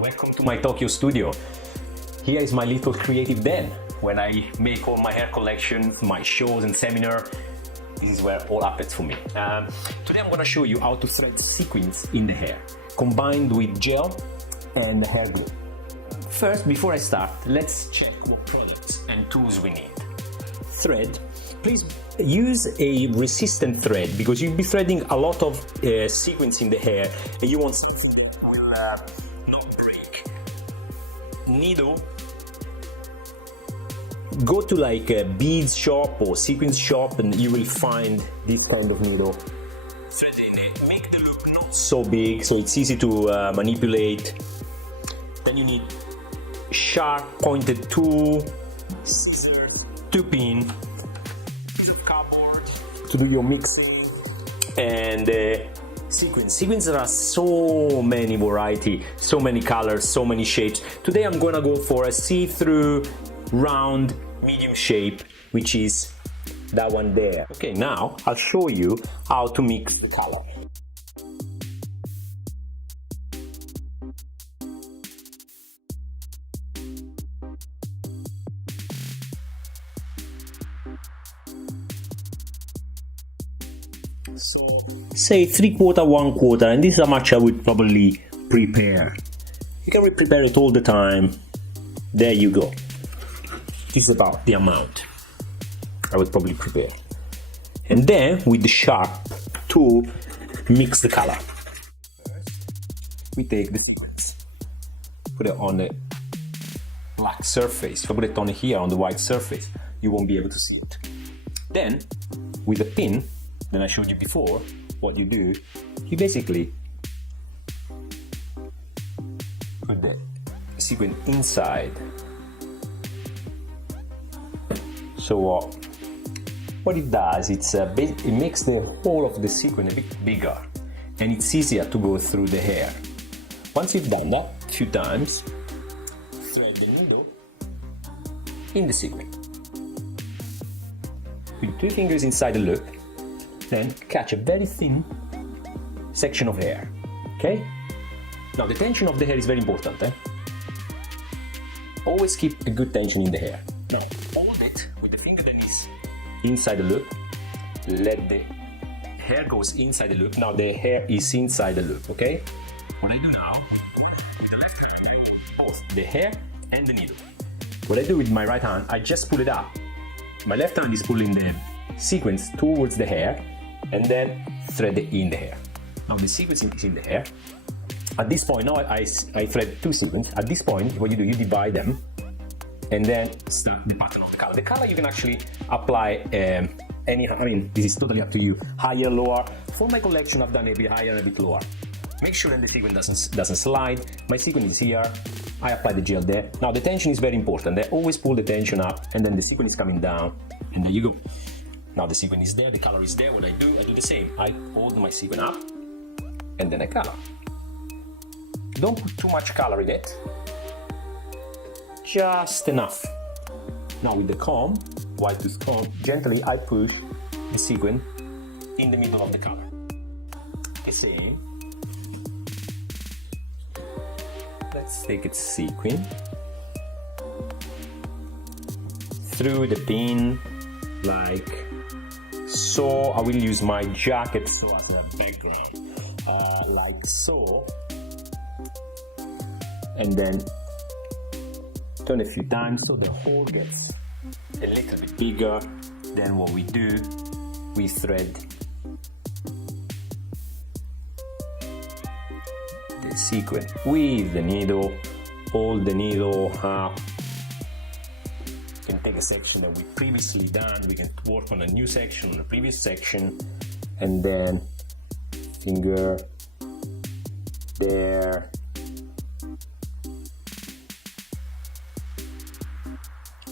welcome to my Tokyo studio. Here is my little creative den. When I make all my hair collections, my shows and seminar, this is where all happens for me. Today I'm going to show you how to thread sequins in the hair, combined with gel and hair glue. First, before I start, let's check what products and tools we need. Thread. Please use a resistant thread because you'll be threading a lot of sequins in the hair and you want something that will not break. Needle. Go to like a beads shop or sequins shop and you will find this kind of needle. Thread in it. Make the loop not so big so it's easy to manipulate. Then you need sharp pointed tool, scissors, 2-pin, cardboard to do your mixing, and sequins. Sequins, there are so many variety, so many colors, so many shapes. Today I'm gonna go for a see-through round medium shape, which is that one there. Okay, now I'll show you how to mix the color. So say 3/4, 1/4, and this is how much I would probably prepare. You can prepare it all the time. There you go. This is about the amount I would probably prepare. And then with the sharp tool, mix the color. We take the sequins, put it on the black surface. If I put it on here on the white surface, you won't be able to see it. Then with the pin, then I showed you before, what you do, you basically put the sequin inside. So what it does, it makes the whole of the sequin a bit bigger and it's easier to go through the hair. Once you've done that a few times, thread the needle in the sequin. With 2 fingers inside the loop, then catch a very thin section of hair, okay? Now the tension of the hair is very important, eh? Always keep a good tension in the hair. Now hold it with the finger that is inside the loop, let the hair goes inside the loop. Now the hair is inside the loop, okay? What I do now, with the left hand, both the hair and the needle. What I do with my right hand, I just pull it up. My left hand is pulling the sequins towards the hair and then thread it in the hair. Now the sequence is in the hair. At this point, now I thread 2 sequins. At this point, what you do, you divide them and then start the pattern of the color. The color you can actually apply this is totally up to you. Higher, lower. For my collection, I've done a bit higher and a bit lower. Make sure that the sequin doesn't slide. My sequin is here. I apply the gel there. Now the tension is very important. I always pull the tension up and then the sequin is coming down and there you go. Now the sequin is there, the color is there. What I do the same. I hold my sequin up and then I color. Don't put too much color in it. Just enough. Now with the comb, white tooth comb, gently I push the sequin in the middle of the color. The same. Let's take its sequin through the pin like so. I will use my jacket so as a background, like so, and then turn a few times so the hole gets a little bit bigger. Then what we do, we thread the sequin with the needle, hold the needle up. You can take a section that we previously done, we can work on a new section, on the previous section, and then finger there,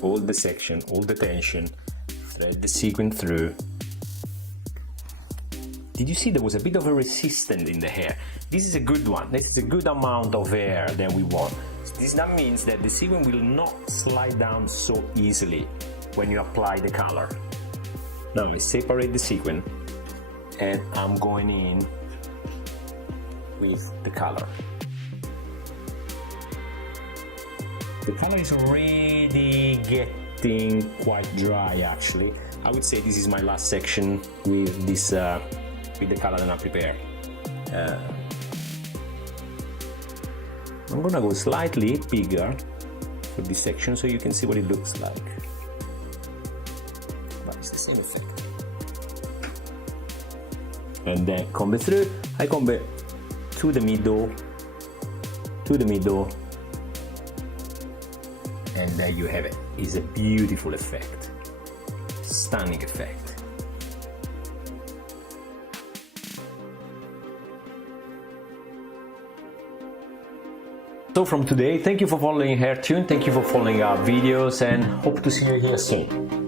hold the section, hold the tension, thread the sequin through. Did you see there was a bit of a resistance in the hair? This is a good one. This is a good amount of hair that we want. This now means that the sequin will not slide down so easily when you apply the color. Now I separate the sequin and I'm going in with the color. The color is already getting quite dry actually. I would say this is my last section with this with the color that I prepared. I'm gonna go slightly bigger for this section so you can see what it looks like. But it's the same effect. And then comb it through. I comb it to the middle, and there you have it. It's a beautiful effect, stunning effect. So from today, thank you for following Hairtune, thank you for following our videos, and hope to see you here soon.